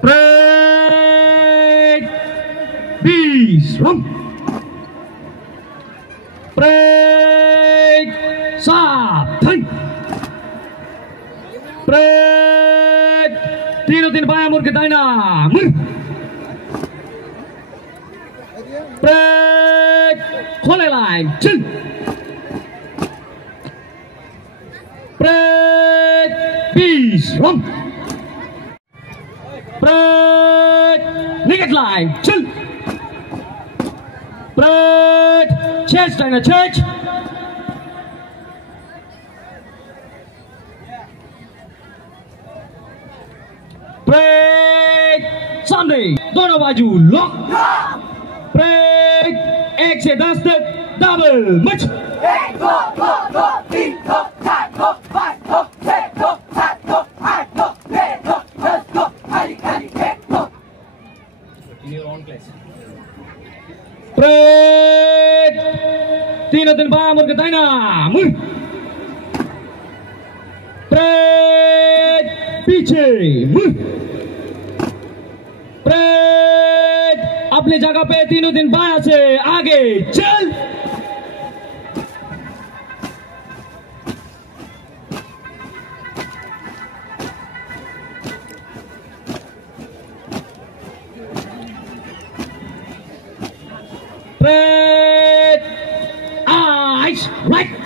Break. Peace. Run. Break. Stop. Turn. Break. Tin bayang mur ke daina. Mur. Break. Khole line. Chill. Break. Peace. Run. Break. Naked line. Chill. Break. Change daina. Change. Break. Sunday. Dono baju. Lock. Break. Exit. That's the double. Much. Break. Tin bayang mur ke daina. Mur. Break. पीछे मुड़। Break. अपनी जगह पे तीनों दिन बाया से आगे चल। ब्रेक। Ice right.